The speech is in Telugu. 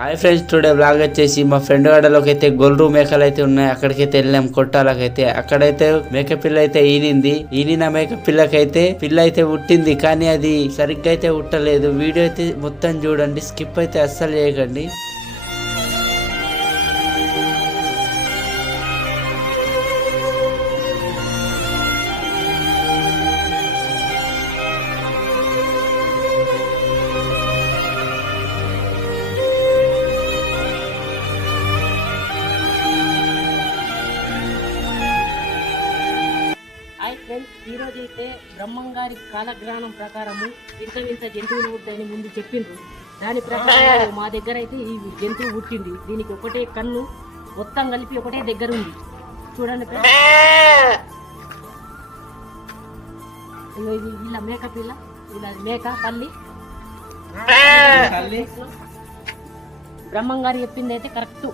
హాయ్ ఫ్రెండ్స్, టుడే బ్లాగ్ వచ్చేసి మా ఫ్రెండ్ గడలోకి అయితే గొల్లు మేకలు అయితే ఉన్నాయి. అక్కడికైతే వెళ్ళాం కొట్టాలకైతే. అక్కడైతే మేక పిల్ల అయితే ఈనిన మేక పిల్లకైతే పిల్ల అయితే పుట్టింది, కానీ అది సరిగ్గా అయితే పుట్టలేదు. వీడియో అయితే మొత్తం చూడండి, స్కిప్ అయితే అస్సలు చేయకండి. ఈరోజు అయితే బ్రహ్మంగారి కాలజ్ఞానం ప్రకారము ఇంత జంతువులు పుట్టాయని ముందు చెప్పిండ్రు. దాని ప్రకారం మా దగ్గర అయితే ఈ జంతువు పుట్టింది. దీనికి ఒకటే కన్ను, మొత్తం కలిపి ఒకటే దగ్గర ఉంది. చూడండి ఇలా మేక పిల్ల, ఇలా మేక తల్లి. బ్రహ్మంగారు చెప్పింది అయితే కరెక్ట్.